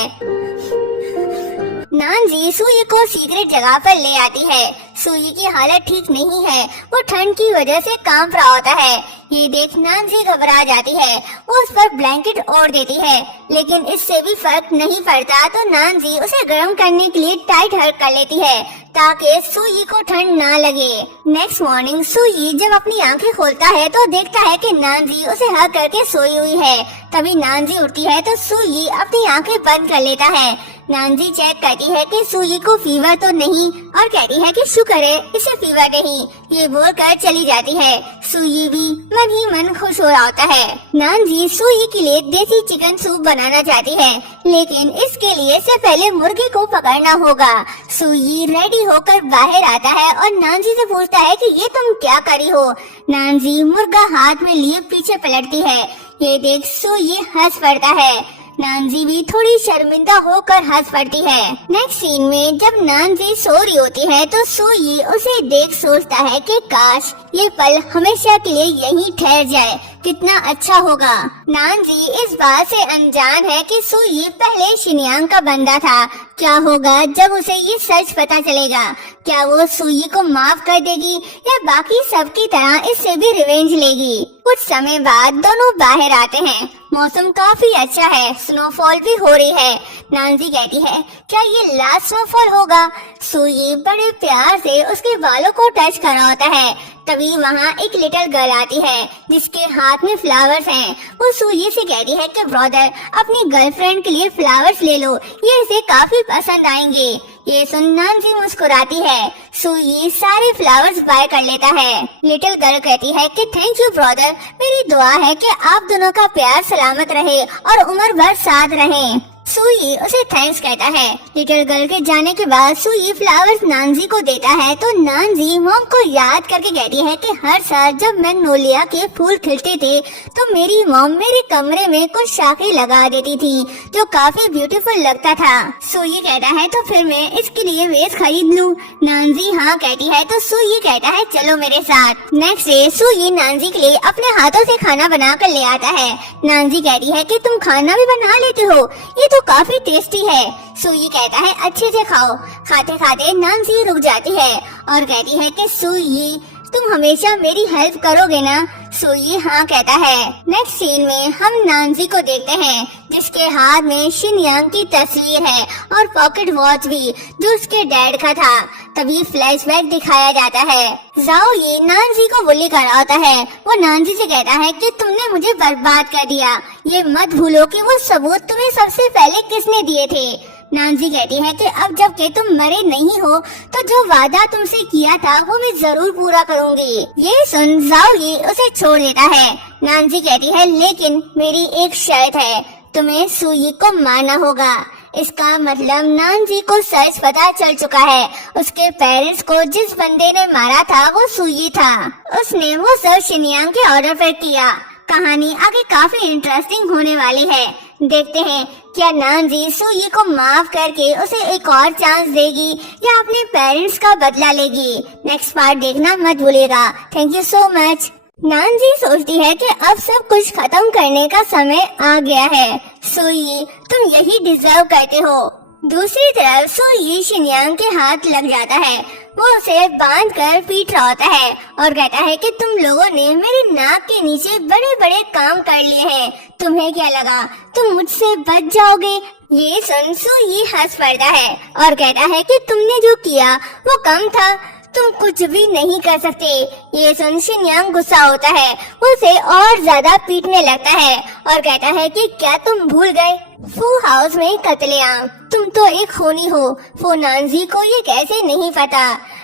नानजी सुई को सीक्रेट जगह पर ले आती है। सुई की हालत ठीक नहीं है, वो ठंड की वजह से कांप रहा होता है। ये देख नानजी घबरा जाती है, वो उस पर ब्लैंकेट ओढ़ देती है, लेकिन इससे भी फर्क नहीं पड़ता तो नानजी उसे गर्म करने के लिए टाइट हग कर लेती है ताकि सुई को ठंड ना लगे। नेक्स्ट मॉर्निंग सुई जब अपनी आंखें खोलता है तो देखता है कि नानजी उसे हग करके सोई हुई है। तभी नानजी उठती है तो सुई अपनी आंखें बंद कर लेता है। नानजी चेक करती है कि सुई को फीवर तो नहीं और कहती है कि शुक्र है इसे फीवर नहीं। ये बोलकर चली जाती है। सुई भी मन ही मन खुश हो रहा होता है। नानजी सुई के लिए देसी चिकन सूप बनाना चाहती है, लेकिन इसके लिए से पहले मुर्गे को पकड़ना होगा। सुई रेडी होकर बाहर आता है और नानजी से पूछता है कि ये तुम क्या करी हो। नानजी मुर्गा हाथ में लिए पीछे पलटती है। ये देख सुई हंस पड़ता है। नानजी भी थोड़ी शर्मिंदा होकर हंस पड़ती है। नेक्स्ट सीन में जब नानजी सो रही होती है तो सुई उसे देख सोचता है कि काश ये पल हमेशा के लिए यहीं ठहर जाए, कितना अच्छा होगा। नानजी इस बात से अनजान है कि सुई पहले शिनयांग का बंदा था। क्या होगा जब उसे ये सच पता चलेगा? क्या वो सुई को माफ कर देगी या बाकी सबकी तरह इससे भी रिवेंज लेगी? कुछ समय बाद दोनों बाहर आते हैं। मौसम काफी अच्छा है, स्नोफॉल भी हो रही है। नानजी कहती है क्या ये लास्ट स्नोफॉल होगा? सुई बड़े प्यार से उसके बालों को टच कर रहा होता है। तभी वहाँ एक लिटिल गर्ल आती है जिसके हाथ में फ्लावर्स हैं। वो सुई से कहती है कि ब्रदर अपनी गर्लफ्रेंड के लिए फ्लावर्स ले लो, ये इसे काफी पसंद आएंगे। ये सुन नानजी मुस्कुराती है। सुई सारे फ्लावर्स बाय कर लेता है। लिटिल गर्ल कहती है कि थैंक यू ब्रदर, मेरी दुआ है कि आप दोनों का प्यार सलामत रहे और उम्र भर साथ रहें। सुई उसे थैंक्स कहता है। लिटिल गर्ल के जाने के बाद सुई फ्लावर्स नानजी को देता है तो नानजी मॉम को याद करके कहती है कि हर साल जब मैग्नोलिया के फूल खिलते थे तो मेरी मॉम मेरे कमरे में कुछ शाखें लगा देती थी जो काफी ब्यूटीफुल लगता था। सुई कहता है तो फिर मैं इसके लिए वेस खरीद लूं? नानजी हाँ कहती है तो सुई कहता है चलो मेरे साथ। नेक्स्ट डे सुई नानजी के लिए अपने हाथों से खाना बना कर ले आता है। नानजी कहती है कि तुम खाना भी बना लेते हो, ये तो काफी टेस्टी है। सुई कहता है अच्छे से खाओ। खाते खाते नानजी रुक जाती है और कहती है कि सुई तुम हमेशा मेरी हेल्प करोगे ना? सुई हाँ कहता है। नेक्स्ट सीन में हम नानजी को देखते हैं जिसके हाथ में शिनयांग की तस्वीर है और पॉकेट वॉच भी जो उसके डैड का था। तभी फ्लैशबैक दिखाया जाता है। जाओ ये नानजी को बुली कर रहा होता है। वो नानजी से कहता है कि तुमने मुझे बर्बाद कर दिया, ये मत भूलो कि वो सबूत तुम्हें सबसे पहले किसने दिए थे। नानजी कहती है कि अब जब के तुम मरे नहीं हो तो जो वादा तुमसे किया था वो मैं जरूर पूरा करूंगी। ये सुन जाओगी उसे छोड़ देता है। नानजी कहती है लेकिन मेरी एक शर्त है, तुम्हें सुई को मारना होगा। इसका मतलब नानजी को सच पता चल चुका है। उसके पेरेंट्स को जिस बंदे ने मारा था वो सुई था। उसने वो सब शिनयांग के ऑर्डर पर किया। कहानी आगे काफी इंटरेस्टिंग होने वाली है। देखते हैं क्या नानजी सुई को माफ करके उसे एक और चांस देगी या अपने पेरेंट्स का बदला लेगी। नेक्स्ट पार्ट देखना मत भूलिएगा। Thank you so much. Nanji सोचती है कि अब सब कुछ खत्म करने का समय आ गया है। सुई तुम यही डिजर्व करते हो। दूसरी तरफ सुई शिनयांग के हाथ लग जाता है। वो उसे बांध कर पीट रहा होता है और कहता है कि तुम लोगों ने मेरे नाक के नीचे बड़े बड़े काम कर लिए हैं, तुम्हें क्या लगा तुम मुझसे बच जाओगे? ये सुन सुई हंस पड़ता है और कहता है कि तुमने जो किया वो कम था, तुम कुछ भी नहीं कर सकते। ये सुन शिनयांग गुस्सा होता है, उसे और ज्यादा पीटने लगता है और कहता है कि क्या तुम भूल गए फू हाउस में कत्लेआम? तुम तो एक खूनी हो। फू नानजी को ये कैसे नहीं पता?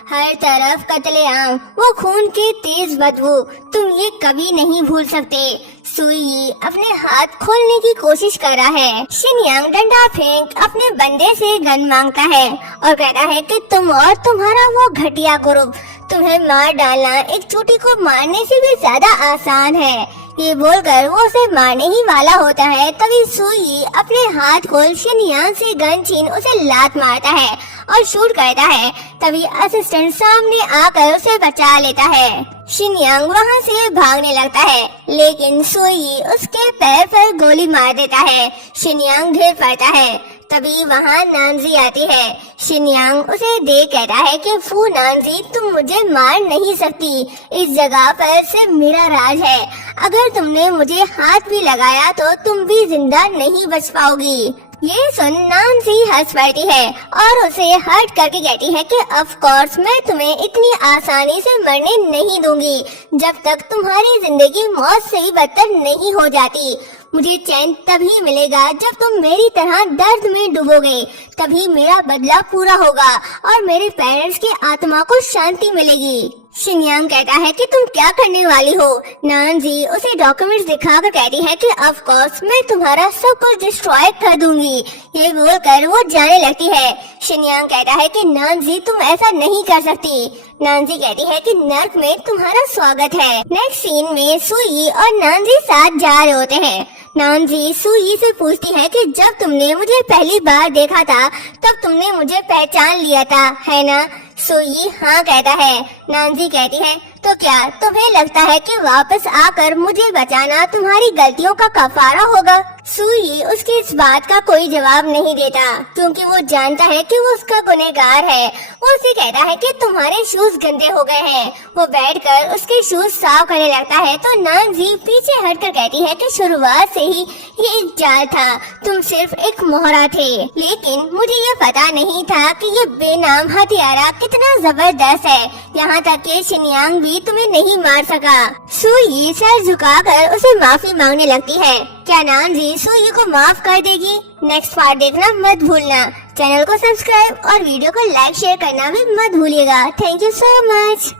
हर तरफ कत्लेआम, वो खून की तेज बदबू, तुम ये कभी नहीं भूल सकते। सुई अपने हाथ खोलने की कोशिश कर रहा है। शिनयांग डंडा फेंक अपने बंदे से गन मांगता है और कहता है कि तुम और तुम्हारा वो घटिया ग्रुप, तुम्हें मार डालना एक चोटी को मारने से भी ज्यादा आसान है। ये बोलकर वो उसे मारने ही वाला होता है। तभी सुई अपने हाथ खोल शिनयांग से गन छीन उसे लात मारता है और शूट करता है। तभी असिस्टेंट सामने आकर उसे बचा लेता है। शिनयांग वहाँ से भागने लगता है लेकिन सुई उसके पैर पर गोली मार देता है। शिनयांग गिर पड़ता है। तभी वहाँ नानजी आती है। शिनयांग उसे देख कहता है कि फू नानजी, तुम मुझे मार नहीं सकती, इस जगह पर सिर्फ मेरा राज है, अगर तुमने मुझे हाथ भी लगाया तो तुम भी जिंदा नहीं बच पाओगी। ये सुन नानजी हंस पड़ती है और उसे हर्ट करके कहती है कि ऑफ कोर्स मैं तुम्हें इतनी आसानी से मरने नहीं दूंगी जब तक तुम्हारी जिंदगी मौत से ही बदतर नहीं हो जाती। मुझे चैन तभी मिलेगा जब तुम मेरी तरह दर्द में डूबोगे, तभी मेरा बदला पूरा होगा और मेरे पेरेंट्स की आत्मा को शांति मिलेगी। शिनयांग कहता है कि तुम क्या करने वाली हो? नानजी उसे डॉक्यूमेंट्स दिखाकर कहती है कि ऑफ कोर्स मैं तुम्हारा सब कुछ डिस्ट्रॉय कर दूंगी। ये बोलकर वो जाने लगती है। शिनयांग कहता है कि नानजी तुम ऐसा नहीं कर सकती। नानजी कहती है कि नर्क में तुम्हारा स्वागत है। नेक्स्ट सीन में सुई और नानजी साथ जा रहे होते हैं। नानजी सुई से पूछती है कि जब तुमने मुझे पहली बार देखा था तब तुमने मुझे पहचान लिया था, है ना? सुई हाँ कहता है। नानजी कहती है तो क्या तुम्हें लगता है कि वापस आकर मुझे बचाना तुम्हारी गलतियों का कफारा होगा? सुई उसकी इस बात का कोई जवाब नहीं देता क्योंकि वो जानता है कि वो उसका गुनहगार है। वो उसे कहता है कि तुम्हारे शूज गंदे हो गए हैं। वो बैठकर उसके शूज साफ करने लगता है तो नानजी पीछे हटकर कहती है कि शुरुआत से ही ये एक जाल था, तुम सिर्फ एक मोहरा थे, लेकिन मुझे ये पता नहीं था कि ये बेनाम हथियारा कितना जबरदस्त है, यहाँ तक कि शिनयांग भी तुम्हें नहीं मार सका। सुई सर झुकाकर उसे माफी मांगने लगती है। क्या नानजी सुई को माफ कर देगी? नेक्स्ट पार्ट देखना मत भूलना। चैनल को सब्सक्राइब और वीडियो को लाइक शेयर करना भी मत भूलिएगा। Thank you so much.